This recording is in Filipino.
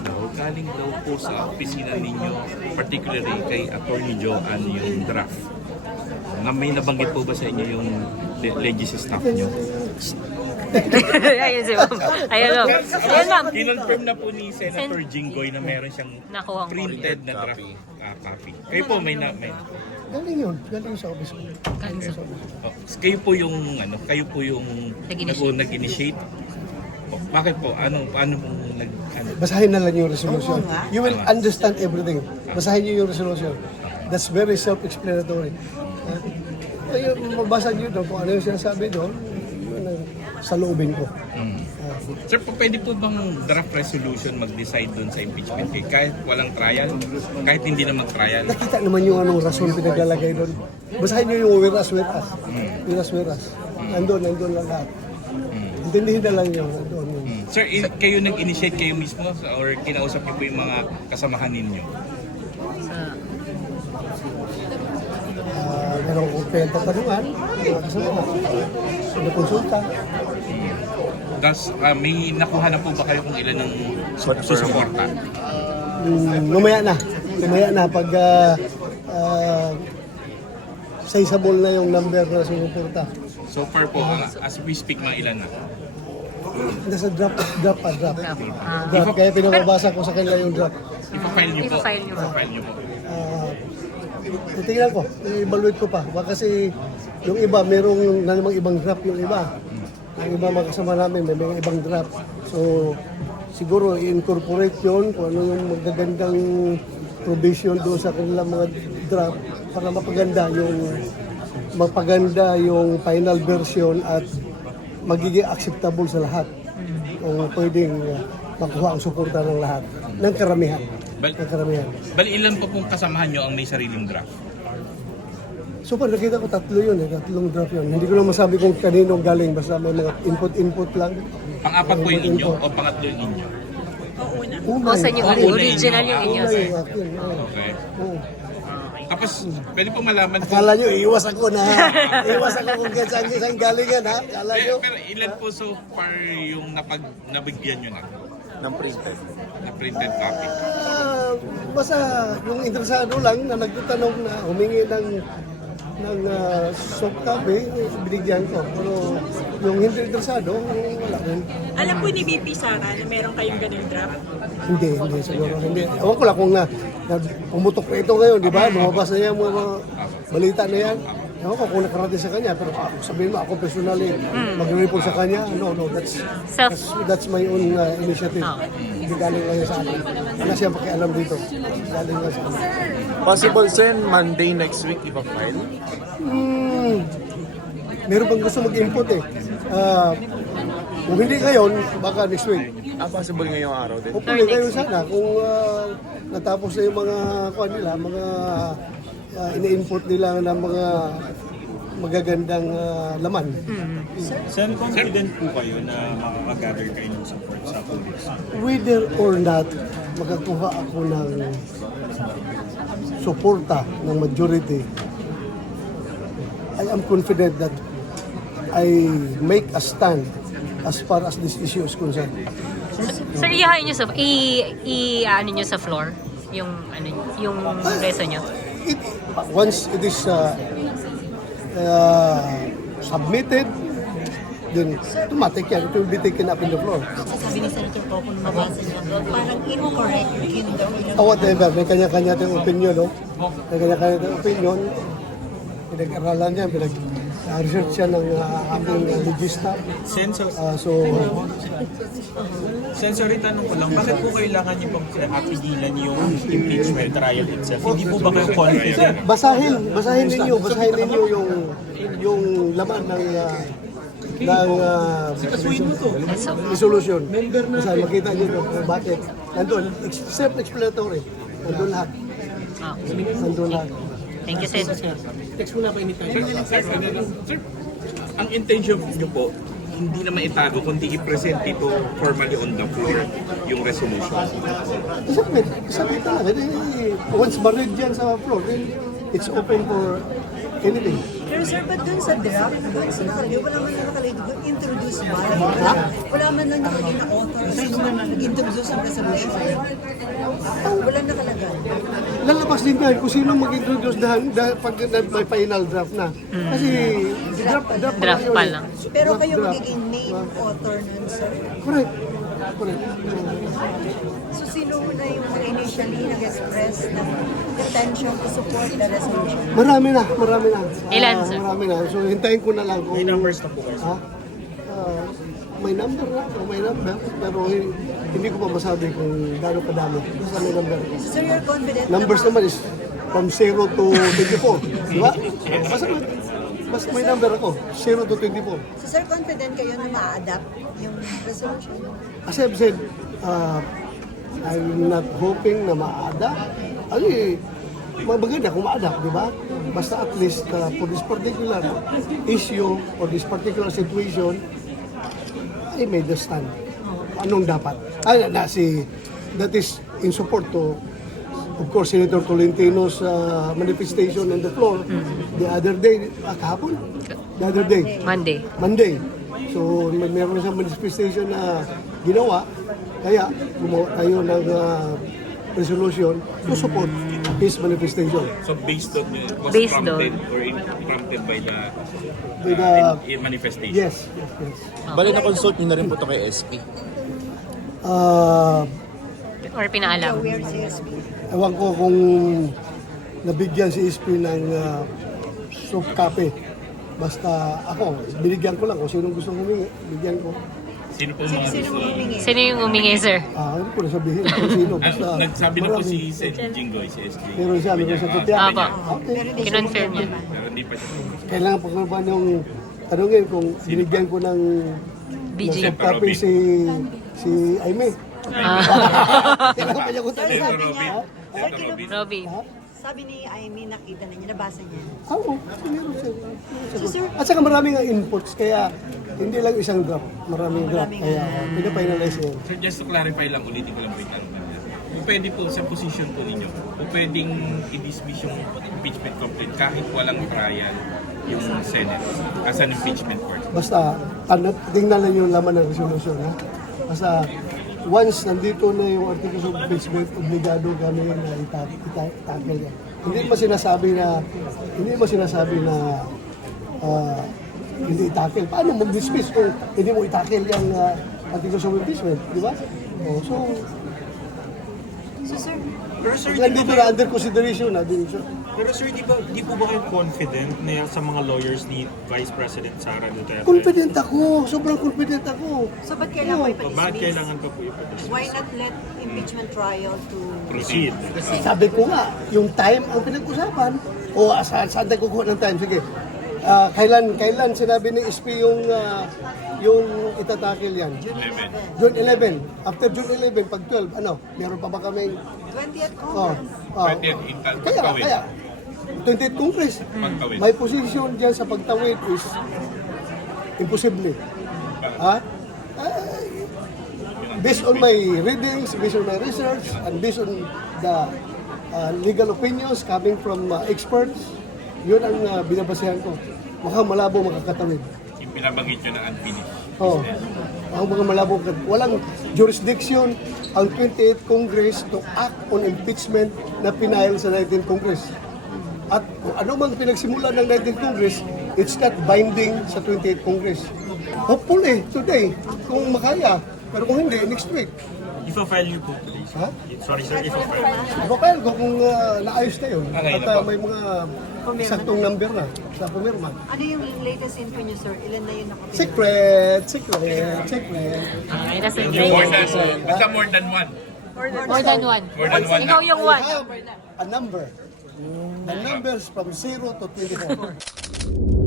daw, galing daw po sa opisina ninyo, particularly kay Attorney Joanne yung draft. May nabanggit po ba sa inyo yung legis staff nyo? Ayun si ma'am. Ayun ma'am. Ayun ma'am. Kinonfirm na po ni Senator Jinggoy na meron siyang Nakuha ko. printed na draft copy. Kayo po may Galing yun. Galing sa office ko. oh, kayo po yung nag-initiate. Oh, bakit po? Paano pong Basahin na lang yung resolution. You will understand everything. Basahin niyo yung resolution. That's very self-explanatory. Mabasa niyo doon kung ano yung sinasabi doon. Yun ang saloobin ko. Sir, pwede po bang draft resolution mag-decide doon sa impeachment case kahit walang trial? Kahit hindi na mag-trial? Nakita naman yung anong rason pinaglalagay doon. Basahin niyo yung whereas. Whereas. Nandun lang lahat. Intindihin na lang yun. Nandun yun. Sir, kayo nag-initiate kayo mismo or kinausap niyo po yung mga kasamahan ninyo? Meron kong tatanungan, mga kasama, konsulta. Tapos may nakuha na po ba kayo kung ilan ng susuporta? Mamaya na pag sizable na yung number na sumuporta. So far po, as we speak, mga ilan na? Nasa draft. Kaya pinababasa ko sa kanila yung draft. Ipafile niyo po. Ipafile niyo po. Ipafile niyo po. Titingnan ko, i-evaluate ko pa. Baka kasi yung iba, merong na namang ibang draft yung iba. Yung iba mga kasama namin, may mga ibang draft. So, siguro i-incorporate yun kung ano yung magagandang provision doon sa kanilang mga draft para mapaganda yung final version at magiging acceptable sa lahat. Kung pwedeng makuha ang suporta ng lahat, ng karamihan. Bali, ilan po pong kasamahan nyo ang may sariling draft? So pag nakita ko tatlong draft yun. Hindi ko lang masabi kung kanino galing, basta may mga input lang. Pang-apat po yung inyo o pangatlo yung inyo? Una, Sa inyo, original yung inyo, sir. Okay. Tapos, pwede po malaman po. Akala nyo, iiwas ako kung saan galingan ha. Akala nyo. Pero ilan po so far yung nabigyan nyo na? ng printed. Na printed copy? Basta yung interesado lang na nagtatanong na humingi ng soft copy, binigyan ko. Pero yung hindi interesado, wala rin. Alam po ni VP Sara na meron kayong ganung draft? Hindi siguro. Hindi. Ewan ko lang kung pumutok na ito ngayon, di ba? Lumabas na yan, mga balita na yan. Ewan ko kung nakarating sa kanya, pero sabihin mo, ako personally, mag-report sa kanya, no, that's my own initiative. Hindi galing lang sa akin. Wala siyang pakialam dito. Galing lang sa akin. Possible send Monday next week ipa-file? Meron pang gusto mag-input eh. Kung hindi ngayon, baka next week. Possible ngayong araw din. Hopefully ngayon sana, kung natapos na yung mga mga ini-input nila ng mga magagandang laman. Saan confident po kayo na makakagather kayo ng support sa police? Whether or not magkakuha ako ng suporta ng majority, I am confident that I make a stand as far as this issue is concerned. Sir, ihain niyo ano niyo sa floor yung reso niyo. Once it is submitted, then automatic yan. It will be taken up in the floor. Sabi ni Senator Poco nung mabasa niya, parang incorrect yun daw. Whatever, may kanya-kanya tayong opinion, no? May kanya-kanya tayong opinion. Pinag-aralan niya, pinag-research siya ng aking legista. Sensory, tanong ko lang, bakit po kailangan niyo pang apigilan yung impeachment trial itself? Hindi po ba kayo confident? Basahin ninyo yung laman ng resolution. Basta makita nyo kung bakit. Nandun, self-explanatory. Nandun lahat. Nandun lahat. Thank you, sir. Sir, ang intention nyo po, hindi na maitago, kundi i-present ito formally on the floor, yung resolution. Submit talaga. Once married dyan sa floor, then it's open for anything. Pero Pero sir, ba't dun sa draft, dun sa nakalagay, wala man lang nakalagay doon, introduce by, wala man lang nakalagay na author, sino man nag-introduce ang resolution. Wala nakalagay. Lalabas din yan kung sino mag-introduce pag may final draft na. Kasi Draft pa lang. Pero kayo magiging main author nun, sir. Correct. So sino na yung initially nag-express ng intention to support the resolution? Marami na. Ilan, sir? Marami na. So hintayin ko na lang kung... May numbers na po kayo. Ha? May number na. May number. Pero hindi ko pa masabi kung gaano kadami. Basta may number. So you're confident Numbers na naman is from 0 to 24. Di ba? Basta may number ako. 0 to 24. So sir, confident kayo na ma-adapt yung resolution? As I've said, I'm not hoping na ma-adapt. Maganda kung ma-adapt, di ba? Basta at least for this particular issue, for this particular situation, I made the stand. Anong dapat? That is in support to, of course, Senator Tolentino's manifestation on the floor the other day, kahapon? The other day. Monday. So, meron siyang manifestation na ginawa, kaya gumawa tayo ng resolution to support his manifestation. So based on was Based prompted on- or prompted by the With the- manifestation. Yes. Bali na-consult nyo na rin po ito kay SP. Or pinaalam. Aware si SB. Ewan ko kung nabigyan si SP ng soft copy. Basta ako, binigyan ko lang kung sino gusto humingi, bigyan ko. Sino po mga Sino gusto? humingi? Sino yung humingi, sir? Hindi ko na sabihin kung sino. Basta Nagsabi na po marami. si Sen Jinggoy, si SG. Meron siya sa kopya. Aba. Okay. Pero hindi siya Kinonfirm niya. Pero hindi pa siya. Kailangan pa ba yung tanungin kung binigyan ko ng BG. soft copy si Aimee. Kailangan pa niya ko Sir, tanungin. sabi niya, Sir Robin. Robby. sabi ni Aimee, nakita na niya, nabasa niya. Oo, meron siya. So, sir, At saka maraming inputs, kaya hindi lang isang draft, maraming draft. Kaya pinapinalize yun. So just to clarify lang, ulitin ko lang po yung tanong niya. Kung pwede po sa position po ninyo, kung pwedeng i-dismiss yung impeachment complaint kahit walang trial yung Senate as an impeachment court. Basta, tingnan lang yung laman ng resolution. Ha? Basta, once nandito na yung articles of impeachment, obligado kami na i-tackle yan. Hindi mo sinasabi na hindi i-tackle. Paano mag-dismiss kung hindi mo i-tackle yung articles of impeachment? Di ba? So, sir, Pero sir, nandito na under consideration na din siya. Pero sir, di po ba kayo confident na sa mga lawyers ni Vice President Sara Duterte? Confident ako. Sobrang confident ako. so ba't kailangan Bakit pa-dismiss? kailangan pa po i-dismiss? Why not let impeachment trial to Proceed. Sabi ko nga, yung time ang pinag-usapan. O saan tayo kukuha ng time? Sige. Kailan sinabi ni SP yung itatakil yan? June 11. After June 11, pag 12, meron pa ba kaming... 20th Oh, Congress? 20th kaya, 28th Congress. Pagtawid. May position dyan sa pagtawid is imposible. Ha? Based on my readings, based on my research, and based on the legal opinions coming from experts, yun ang binabasehan ko. Mukhang malabo makakatawid. Yung pinabanggit nyo na unfinished. Ang mga malabo, walang jurisdiction ang 28th Congress to act on impeachment na pinahil sa 19th Congress. At kung ano man pinagsimula ng 19th Congress, it's not binding sa 28th Congress. Hopefully, today, kung makaya. Pero kung hindi, next week. Ipa-file niyo po today, sir. Ha? Sorry sir, ipa-file. Bapayal ko kung naayos na yun. Okay At na po. may mga saktong number na sa pumirma. Ano yung latest info niyo, sir? Ilan na yung nakapila? Secret. Okay, that's a More great. than, basta more than one. More than one. More than one Ikaw na. yung I one. have a number. The numbers from 0 to 24.